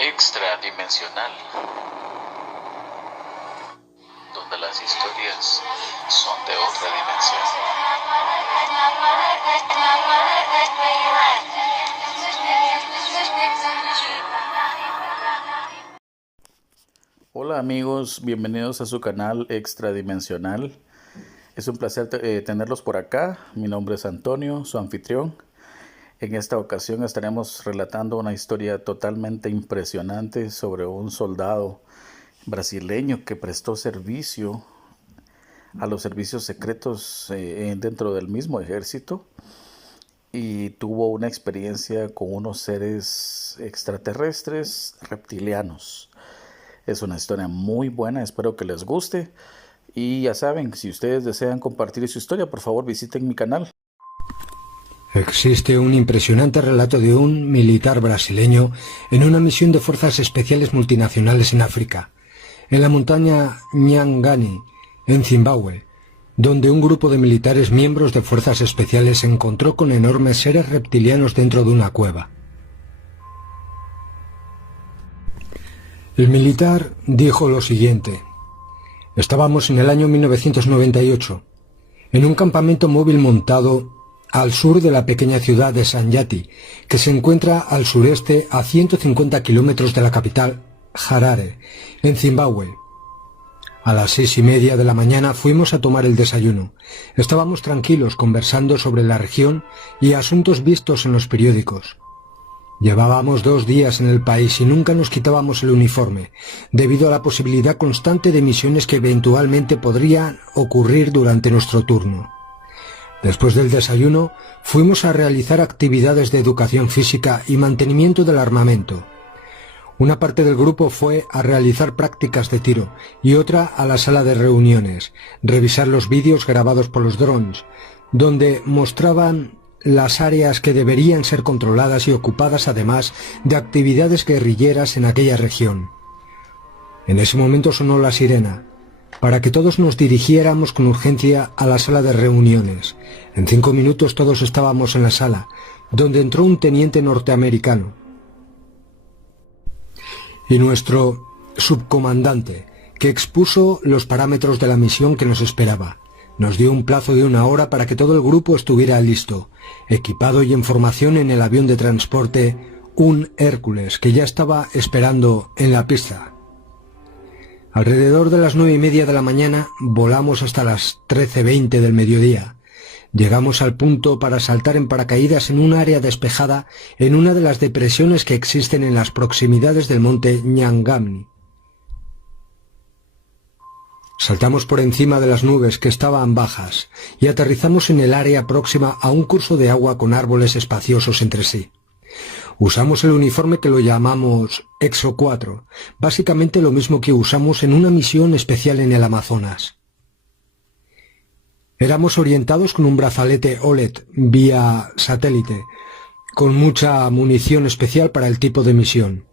Extradimensional, donde las historias son de otra dimensión. Hola amigos, bienvenidos a su canal Extradimensional. Es un placer tenerlos por acá. Mi nombre es Antonio, su anfitrión. En esta ocasión estaremos relatando una historia totalmente impresionante sobre un soldado brasileño que prestó servicio a los servicios secretos dentro del mismo ejército y tuvo una experiencia con unos seres extraterrestres reptilianos. Es una historia muy buena, espero que les guste. Y ya saben, si ustedes desean compartir su historia, por favor visiten mi canal. Existe un impresionante relato de un militar brasileño en una misión de fuerzas especiales multinacionales en África, en la montaña Nyangani, en Zimbabue, donde un grupo de militares miembros de fuerzas especiales se encontró con enormes seres reptilianos dentro de una cueva. El militar dijo lo siguiente: estábamos en el año 1998, en un campamento móvil montado al sur de la pequeña ciudad de Sanyati, que se encuentra al sureste a 150 kilómetros de la capital, Harare, en Zimbabue. A las 6:30 de la mañana fuimos a tomar el desayuno. Estábamos tranquilos conversando sobre la región y asuntos vistos en los periódicos. Llevábamos 2 días en el país y nunca nos quitábamos el uniforme, debido a la posibilidad constante de misiones que eventualmente podrían ocurrir durante nuestro turno. Después del desayuno, fuimos a realizar actividades de educación física y mantenimiento del armamento. Una parte del grupo fue a realizar prácticas de tiro y otra a la sala de reuniones, revisar los vídeos grabados por los drones, donde mostraban las áreas que deberían ser controladas y ocupadas, además de actividades guerrilleras en aquella región. En ese momento sonó la sirena, para que todos nos dirigiéramos con urgencia a la sala de reuniones. En 5 minutos todos estábamos en la sala, donde entró un teniente norteamericano y nuestro subcomandante, que expuso los parámetros de la misión que nos esperaba. Nos dio un plazo de 1 hora para que todo el grupo estuviera listo, equipado y en formación en el avión de transporte, un Hércules, que ya estaba esperando en la pista. Alrededor de las 9:30 de la mañana volamos hasta las 13:20 del mediodía. Llegamos al punto para saltar en paracaídas en un área despejada en una de las depresiones que existen en las proximidades del monte Nyangani. Saltamos por encima de las nubes que estaban bajas y aterrizamos en el área próxima a un curso de agua con árboles espaciosos entre sí. Usamos el uniforme que lo llamamos Exo 4, básicamente lo mismo que usamos en una misión especial en el Amazonas. Éramos orientados con un brazalete OLED vía satélite, con mucha munición especial para el tipo de misión.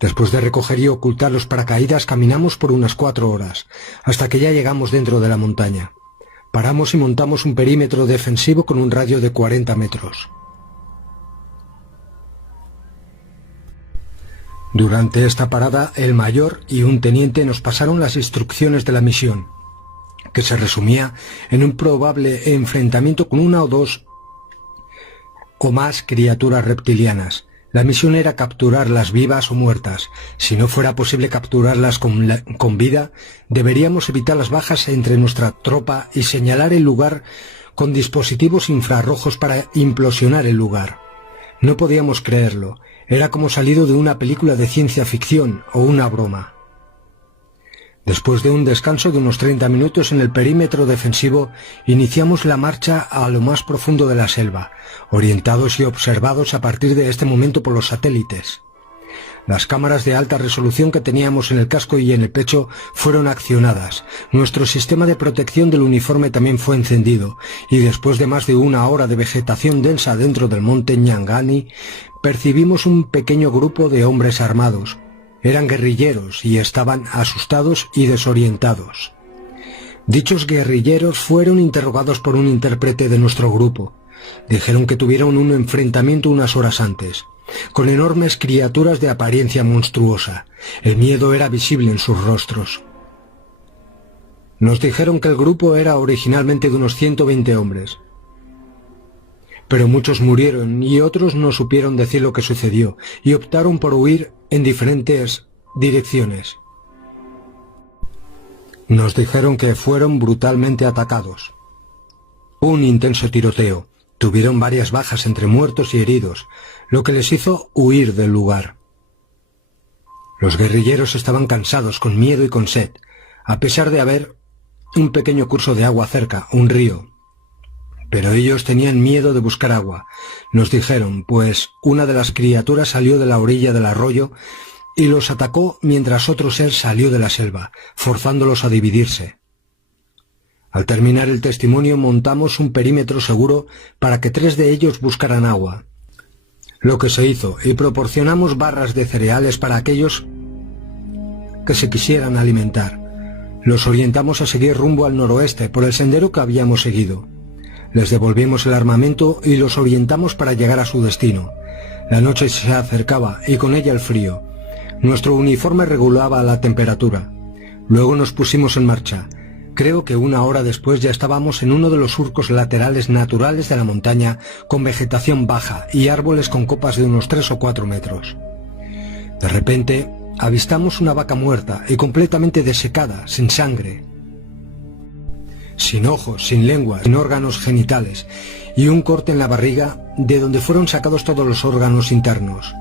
Después de recoger y ocultar los paracaídas, caminamos por unas 4 horas, hasta que ya llegamos dentro de la montaña. Paramos y montamos un perímetro defensivo con un radio de 40 metros. Durante esta parada, el mayor y un teniente nos pasaron las instrucciones de la misión, que se resumía en un probable enfrentamiento con 1 o 2 o más criaturas reptilianas. La misión era capturarlas vivas o muertas. Si no fuera posible capturarlas con vida, deberíamos evitar las bajas entre nuestra tropa y señalar el lugar con dispositivos infrarrojos para implosionar el lugar. No podíamos creerlo. Era como salido de una película de ciencia ficción o una broma. Después de un descanso de unos 30 minutos en el perímetro defensivo, iniciamos la marcha a lo más profundo de la selva, orientados y observados a partir de este momento por los satélites. Las cámaras de alta resolución que teníamos en el casco y en el pecho fueron accionadas. Nuestro sistema de protección del uniforme también fue encendido, y después de más de 1 hora de vegetación densa dentro del monte Nyangani, percibimos un pequeño grupo de hombres armados. Eran guerrilleros y estaban asustados y desorientados. Dichos guerrilleros fueron interrogados por un intérprete de nuestro grupo. Dijeron que tuvieron un enfrentamiento unas horas antes, con enormes criaturas de apariencia monstruosa. El miedo era visible en sus rostros. Nos dijeron que el grupo era originalmente de unos 120 hombres, pero muchos murieron y otros no supieron decir lo que sucedió y optaron por huir en diferentes direcciones. Nos dijeron que fueron brutalmente atacados. Un intenso tiroteo. Tuvieron varias bajas entre muertos y heridos, lo que les hizo huir del lugar. Los guerrilleros estaban cansados, con miedo y con sed, a pesar de haber un pequeño curso de agua cerca, un río. Pero ellos tenían miedo de buscar agua. Nos dijeron, pues una de las criaturas salió de la orilla del arroyo y los atacó mientras otro ser salió de la selva, forzándolos a dividirse. Al terminar el testimonio montamos un perímetro seguro para que 3 de ellos buscaran agua, lo que se hizo, y proporcionamos barras de cereales para aquellos que se quisieran alimentar. Los orientamos a seguir rumbo al noroeste por el sendero que habíamos seguido. Les devolvimos el armamento y los orientamos para llegar a su destino. La noche se acercaba y con ella el frío. Nuestro uniforme regulaba la temperatura. Luego nos pusimos en marcha. Creo que 1 hora después ya estábamos en uno de los surcos laterales naturales de la montaña, con vegetación baja y árboles con copas de unos 3 o 4 metros. De repente, avistamos una vaca muerta y completamente desecada, sin sangre, sin ojos, sin lengua, sin órganos genitales, y un corte en la barriga de donde fueron sacados todos los órganos internos.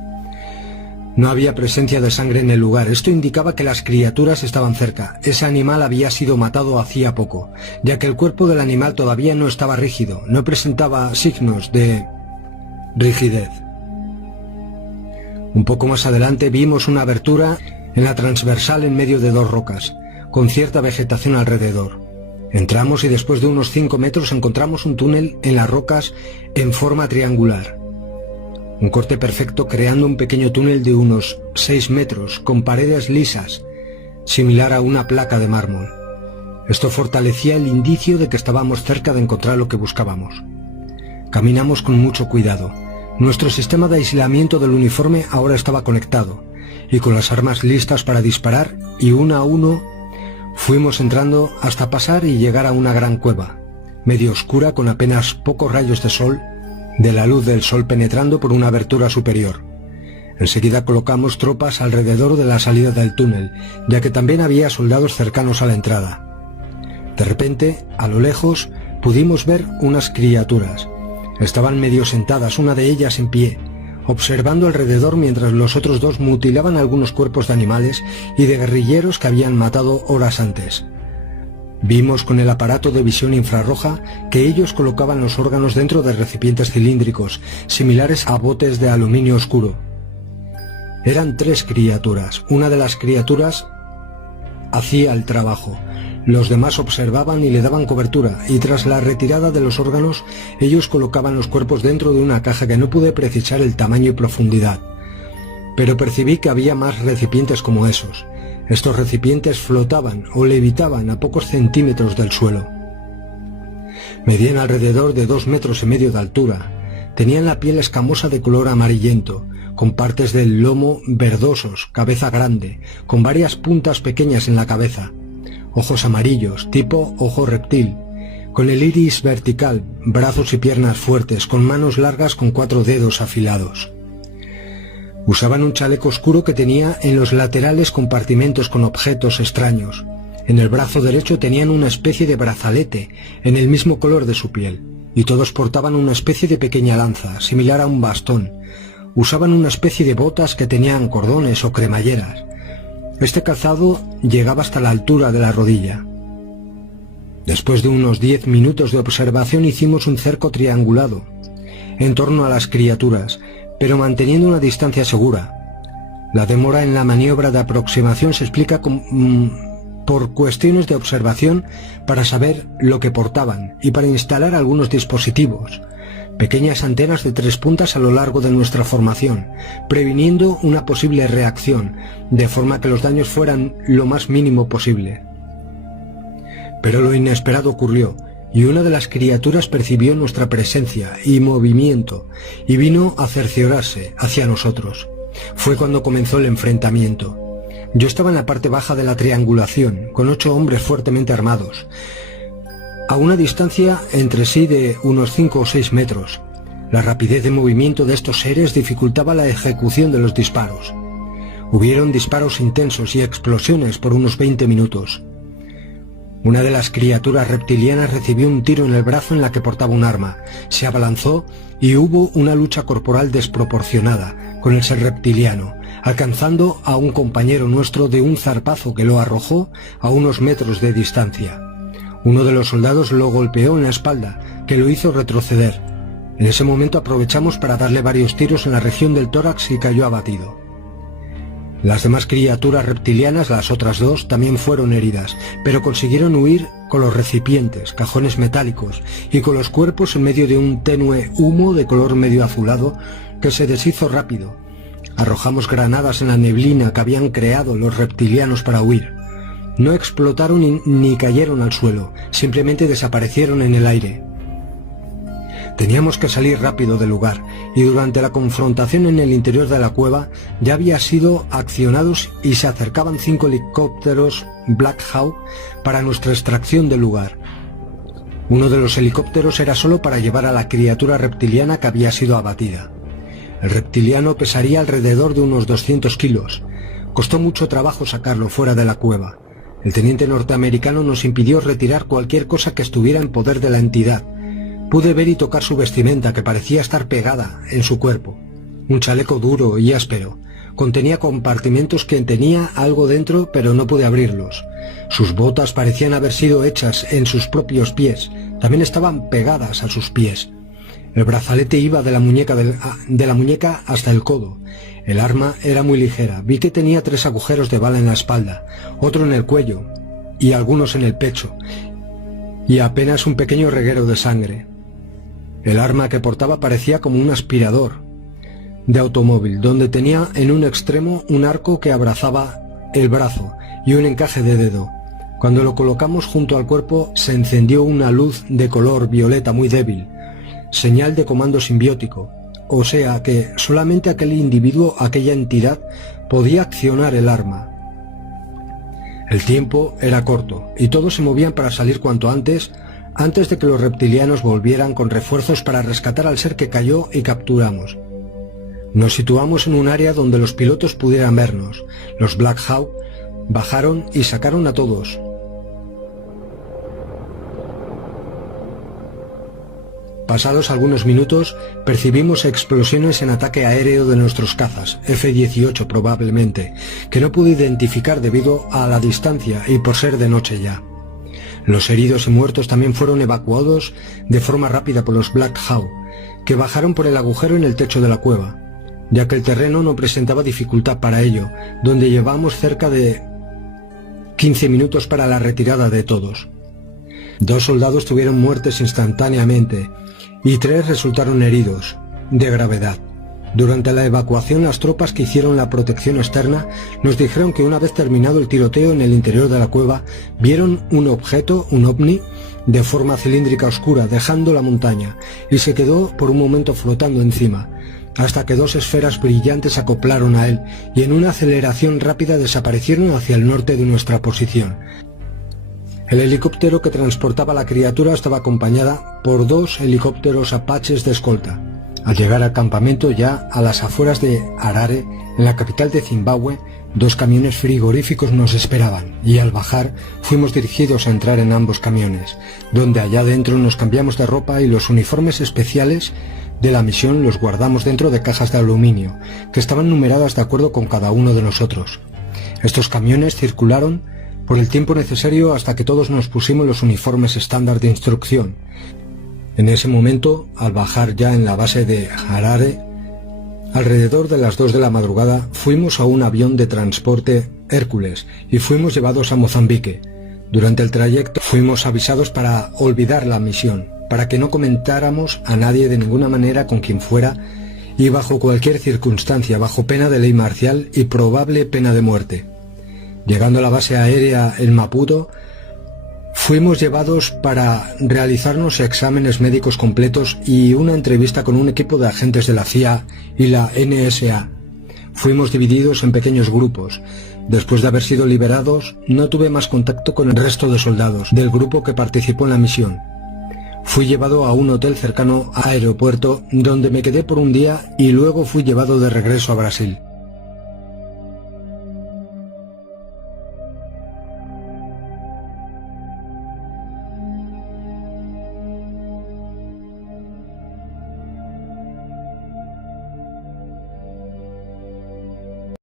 No había presencia de sangre en el lugar. Esto indicaba que las criaturas estaban cerca. Ese animal había sido matado hacía poco, ya que el cuerpo del animal todavía no estaba rígido, no presentaba signos de rigidez. Un poco más adelante vimos una abertura en la transversal en medio de 2 rocas, con cierta vegetación alrededor. Entramos y después de unos 5 metros encontramos un túnel en las rocas en forma triangular. Un corte perfecto creando un pequeño túnel de unos 6 metros con paredes lisas, similar a una placa de mármol. Esto fortalecía el indicio de que estábamos cerca de encontrar lo que buscábamos. Caminamos con mucho cuidado. Nuestro sistema de aislamiento del uniforme ahora estaba conectado, y con las armas listas para disparar, y uno a uno fuimos entrando hasta pasar y llegar a una gran cueva, medio oscura con apenas pocos rayos de sol, de la luz del sol penetrando por una abertura superior. Enseguida colocamos tropas alrededor de la salida del túnel, ya que también había soldados cercanos a la entrada. De repente, a lo lejos, pudimos ver unas criaturas. Estaban medio sentadas, una de ellas en pie, observando alrededor mientras los otros 2 mutilaban algunos cuerpos de animales y de guerrilleros que habían matado horas antes. Vimos con el aparato de visión infrarroja que ellos colocaban los órganos dentro de recipientes cilíndricos, similares a botes de aluminio oscuro. Eran 3 criaturas. Una de las criaturas hacía el trabajo. Los demás observaban y le daban cobertura, y tras la retirada de los órganos, ellos colocaban los cuerpos dentro de una caja que no pude precisar el tamaño y profundidad. Pero percibí que había más recipientes como esos. Estos recipientes flotaban o levitaban a pocos centímetros del suelo. Medían alrededor de 2,5 metros de altura. Tenían la piel escamosa de color amarillento, con partes del lomo verdosos, cabeza grande, con varias puntas pequeñas en la cabeza, ojos amarillos, tipo ojo reptil, con el iris vertical, brazos y piernas fuertes, con manos largas con 4 dedos afilados. Usaban un chaleco oscuro que tenía en los laterales compartimentos con objetos extraños. En el brazo derecho tenían una especie de brazalete en el mismo color de su piel, y todos portaban una especie de pequeña lanza, similar a un bastón. Usaban una especie de botas que tenían cordones o cremalleras. Este calzado llegaba hasta la altura de la rodilla. Después de unos 10 minutos de observación hicimos un cerco triangulado en torno a las criaturas, pero manteniendo una distancia segura. La demora en la maniobra de aproximación se explica por cuestiones de observación para saber lo que portaban y para instalar algunos dispositivos, pequeñas antenas de 3 puntas a lo largo de nuestra formación, previniendo una posible reacción, de forma que los daños fueran lo más mínimo posible. Pero lo inesperado ocurrió. y una de las criaturas percibió nuestra presencia y movimiento y vino a cerciorarse hacia nosotros. Fue cuando comenzó el enfrentamiento. Yo estaba en la parte baja de la triangulación, con 8 hombres fuertemente armados, a una distancia entre sí de unos 5 o 6 metros. La rapidez de movimiento de estos seres dificultaba la ejecución de los disparos. Hubieron disparos intensos y explosiones por unos 20 minutos. Una de las criaturas reptilianas recibió un tiro en el brazo en la que portaba un arma, se abalanzó y hubo una lucha corporal desproporcionada con el ser reptiliano, alcanzando a un compañero nuestro de un zarpazo que lo arrojó a unos metros de distancia. Uno de los soldados lo golpeó en la espalda, que lo hizo retroceder. En ese momento aprovechamos para darle varios tiros en la región del tórax y cayó abatido. Las demás criaturas reptilianas, las otras 2, también fueron heridas, pero consiguieron huir con los recipientes, cajones metálicos y con los cuerpos en medio de un tenue humo de color medio azulado que se deshizo rápido. Arrojamos granadas en la neblina que habían creado los reptilianos para huir. No explotaron ni cayeron al suelo, simplemente desaparecieron en el aire. Teníamos que salir rápido del lugar, y durante la confrontación en el interior de la cueva ya había sido accionados y se acercaban 5 helicópteros Black Hawk para nuestra extracción del lugar. Uno de los helicópteros era solo para llevar a la criatura reptiliana que había sido abatida. El reptiliano pesaría alrededor de unos 200 kilos. Costó mucho trabajo sacarlo fuera de la cueva. El teniente norteamericano nos impidió retirar cualquier cosa que estuviera en poder de la entidad. Pude ver y tocar su vestimenta, que parecía estar pegada en su cuerpo. Un chaleco duro y áspero. Contenía compartimentos que tenía algo dentro, pero no pude abrirlos. Sus botas parecían haber sido hechas en sus propios pies. También estaban pegadas a sus pies. El brazalete iba de la muñeca hasta el codo. El arma era muy ligera. Vi que tenía 3 agujeros de bala en la espalda, otro en el cuello y algunos en el pecho, y apenas un pequeño reguero de sangre. El arma que portaba parecía como un aspirador de automóvil, donde tenía en un extremo un arco que abrazaba el brazo y un encaje de dedo. Cuando lo colocamos junto al cuerpo se encendió una luz de color violeta muy débil, señal de comando simbiótico, o sea que solamente aquel individuo, aquella entidad, podía accionar el arma. El tiempo era corto y todos se movían para salir cuanto antes de que los reptilianos volvieran con refuerzos para rescatar al ser que cayó y capturamos. Nos situamos en un área donde los pilotos pudieran vernos. Los Black Hawk bajaron y sacaron a todos. Pasados algunos minutos, percibimos explosiones en ataque aéreo de nuestros cazas, F-18 probablemente, que no pude identificar debido a la distancia y por ser de noche ya. Los heridos y muertos también fueron evacuados de forma rápida por los Black Hawk, que bajaron por el agujero en el techo de la cueva, ya que el terreno no presentaba dificultad para ello, donde llevamos cerca de 15 minutos para la retirada de todos. 2 soldados tuvieron muertes instantáneamente y 3 resultaron heridos, de gravedad. Durante la evacuación, las tropas que hicieron la protección externa nos dijeron que una vez terminado el tiroteo en el interior de la cueva, vieron un objeto, un ovni, de forma cilíndrica oscura, dejando la montaña, y se quedó por un momento flotando encima, hasta que 2 esferas brillantes se acoplaron a él, y en una aceleración rápida desaparecieron hacia el norte de nuestra posición. El helicóptero que transportaba la criatura estaba acompañada por 2 helicópteros apaches de escolta. Al llegar al campamento, ya a las afueras de Harare, en la capital de Zimbabue, 2 camiones frigoríficos nos esperaban, y al bajar fuimos dirigidos a entrar en ambos camiones, donde allá dentro nos cambiamos de ropa y los uniformes especiales de la misión los guardamos dentro de cajas de aluminio, que estaban numeradas de acuerdo con cada uno de nosotros. Estos camiones circularon por el tiempo necesario hasta que todos nos pusimos los uniformes estándar de instrucción. En ese momento, al bajar ya en la base de Harare, alrededor de las 2 de la madrugada, fuimos a un avión de transporte Hércules y fuimos llevados a Mozambique. Durante el trayecto fuimos avisados para olvidar la misión, para que no comentáramos a nadie de ninguna manera con quien fuera y bajo cualquier circunstancia, bajo pena de ley marcial y probable pena de muerte. Llegando a la base aérea en Maputo, Fuimos llevados para realizarnos exámenes médicos completos y una entrevista con un equipo de agentes de la CIA y la NSA. Fuimos divididos en pequeños grupos. Después de haber sido liberados, no tuve más contacto con el resto de soldados del grupo que participó en la misión. Fui llevado a un hotel cercano al aeropuerto, donde me quedé por un día y luego fui llevado de regreso a Brasil.